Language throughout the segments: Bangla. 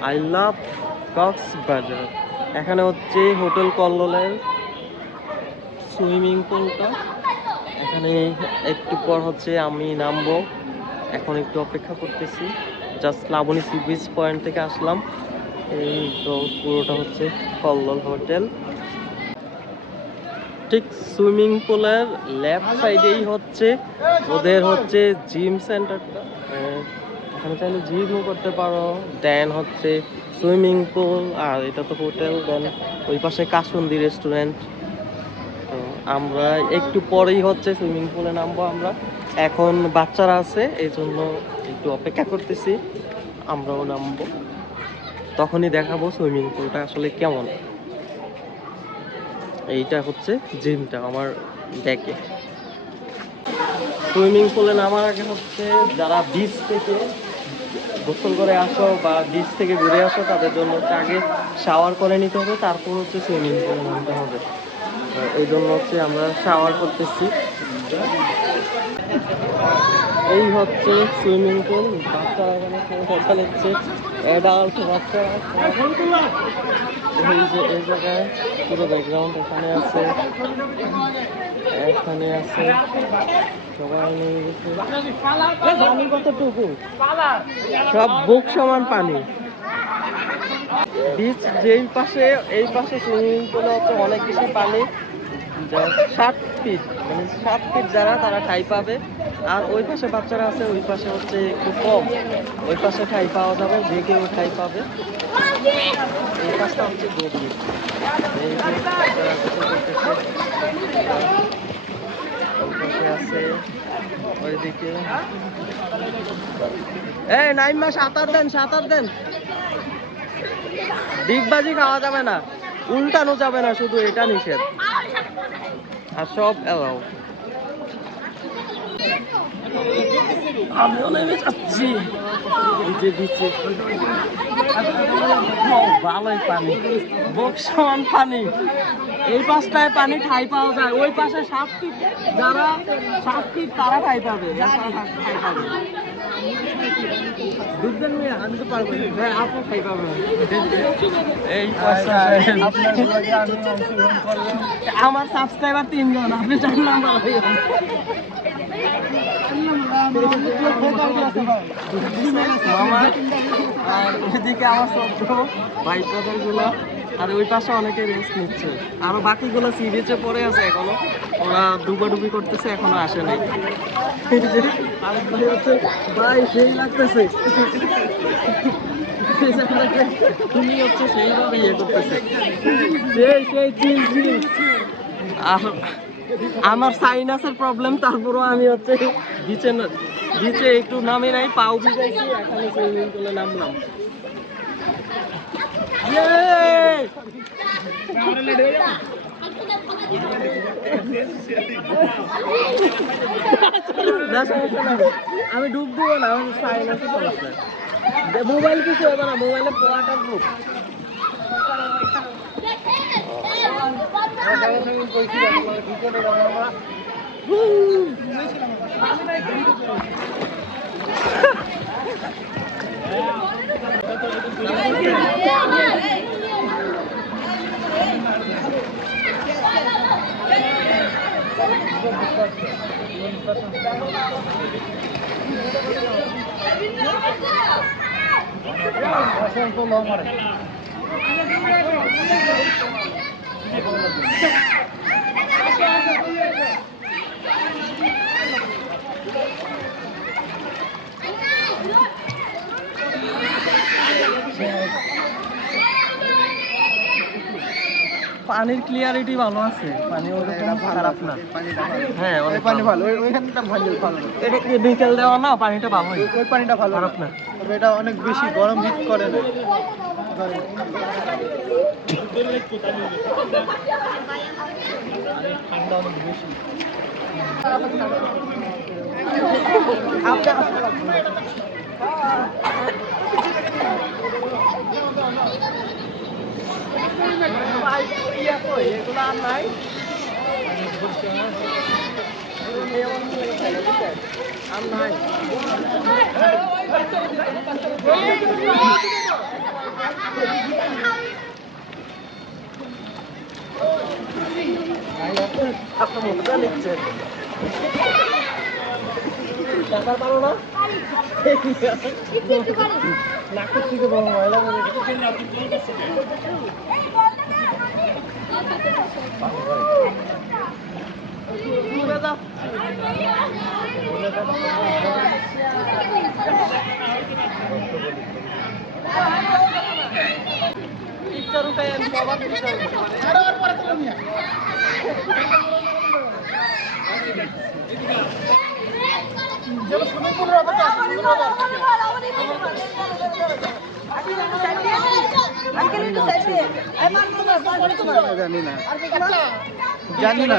আই লাভ কক্সবাজার এখানে হচ্ছে হোটেল কল্লোলের সুইমিং পুলটা। এখানে একটু পর হচ্ছে আমি নামবো। এখন একটু অপেক্ষা করতেছি। Just Laboni sea beach point থেকে আসলাম। এই তো পুরোটা হচ্ছে কল্লোল হোটেল। ঠিক সুইমিং পুলের লেফট সাইডেই হচ্ছে ওদের হচ্ছে জিম সেন্টারটা। এখানে চাইলে জিমও করতে পারো। দেন হচ্ছে সুইমিং পুল, আর এটা তো হোটেল, দেন ওই পাশে কাসুন্দি রেস্টুরেন্ট। তো আমরা একটু পরেই হচ্ছে সুইমিং পুলে নামবো আমরা। এখন বাচ্চারা আছে এই জন্য একটু অপেক্ষা করতেছি, আমরাও নামবো। তখনই দেখাবো সুইমিং পুলটা আসলে কেমন। এইটা হচ্ছে জিমটা আমার ব্যাকে সুইমিং পুলে নামার আগে হচ্ছে যারা বিচ থেকে গোসল করে আসো বা বিচ থেকে ঘুরে আসো, তাদের জন্য হচ্ছে আগে শাওয়ার করে নিতে হবে, তারপর হচ্ছে সুইমিং পুলে নামতে হবে। এই জন্য হচ্ছে আমরা শাওয়ার করতেছি। এই হচ্ছে সুইমিং পুল বাচ্চারা এখানে খেলা অ্যাডাল্ট বাচ্চারা এই যে এই জায়গায় পুরো ব্যাকগ্রাউন্ড এখানে আছে। এখানে আছে। সবাই নিয়ে গেছে। পানি কতটুকু সব বুক সমান পানি। বিচ যেই পাশে এই পাশে সুইমিং পুলে হচ্ছে অনেক বেশি পানি। সাত ফিট মানে সাত ফিট যারা তারা ঠাই পাবে। আর ওই পাশে বাচ্চারা আছে, ওই পাশে হচ্ছে একটু কম। ওই পাশে ঠাই পাওয়া যাবে, যে কেউ ঠাই পাবে। এই পাশটা হচ্ছে গভীর। দেন। ডিগবাজি খাওয়া যাবে না, উল্টানো যাবে না, শুধু এটা নিষেধ। আর সব এলাও। আমিও নেমে যাচ্ছি। ভালোই পানি। বুক সমান পানি। এই পাশটায় পানি ঠাই পাওয়া যায়। ওই পাশে যারা তারা ঠাই পাবে তারা ঠাই পাবে। দুধের মেয়ে আমি তো পারব হ্যাঁ আপনি ঠাই পাবেন। এই আমার সাবস্ক্রাইবার তিনজন আপনি চার নাম্বার আর এদিকে আমার সব ভাই আর ওই পাশে অনেকে রেস্ট নিচ্ছে। আরও বাকিগুলো সি বিচে পড়ে আছে এখনও। ওরা ডুবাডুবি করতেছে, এখনও আসে নাই। আরেক ভাই হচ্ছে, ভাই, সেই লাগতেছে। তুমি হচ্ছে সেইভাবে ইয়ে করতেছে। আর আমার সাইনাসের প্রবলেম তারপরও আমি হচ্ছে বিচে না- বিচে একটু নামে নাই, পাও ভিজাইছি, এখানে সুইমিং পুলে নামলাম। আমি ডুব দিব না আমি সাইনাসের সমস্যা মোবাইল কিছু হবে না, মোবাইলে 呜！哈哈！পানির ক্লিয়ারিটি ভালো আছে। পানি ওরকম খারাপ না। হ্যাঁ অনেক পানি ভালো। ওইখানটা ভালো ভালো এটা কি বিকেল দেওয়া না? পানিটা ভালো ওই পানিটা ভালো খারাপ না। এটা অনেক বেশি গরম হিট করে না। এগুলো আর নাই আর নাই নাকের থেকে বড় ময়লা করে ঘুরে জানি না। জানি না।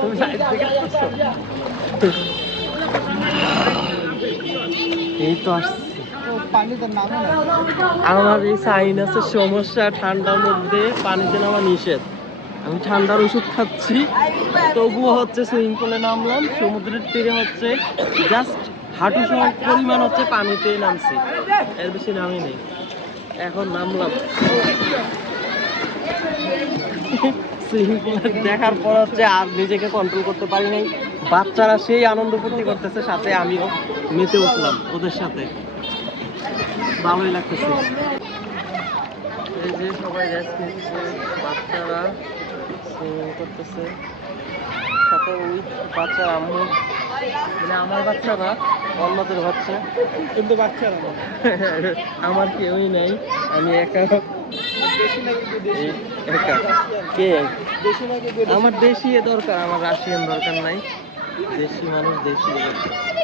তুমি সাইড এই তো আসছি। আমার এই সাইনাসের সমস্যা, ঠান্ডার মধ্যে পানিতে নামা নিষেধ। আমি ঠান্ডার ওষুধ খাচ্ছি, তবুও হচ্ছে সুইমিং পুলে নামলাম, সমুদ্রের তীরে হচ্ছে জাস্ট হাঁটু সহ পরিমাণ হচ্ছে পানিতে নামছি। এর বেশি নামি নেই। এখন নামলাম। সুইমিং পুলে দেখার পর হচ্ছে আর নিজেকে কন্ট্রোল করতে পারি নাই। বাচ্চারা সেই আনন্দ ফুর্তি করতেছে, সাথে আমিও মেতে উঠলাম ওদের সাথে। ভালোই লাগতেছে। এই যে সবাই রেস্ট নিচ্ছে বাচ্চারা করতেছে। সাথে ওই বাচ্চার আম্মু মানে আমার বাচ্চা না অন্যদের বাচ্চা কিন্তু বাচ্চারা না। আমার কেউই নেই আমি একা। একা। কে? আমার দেশি দরকার আমার রাশিয়ান দরকার নাই। দেশি মানুষ দেশি দরকার।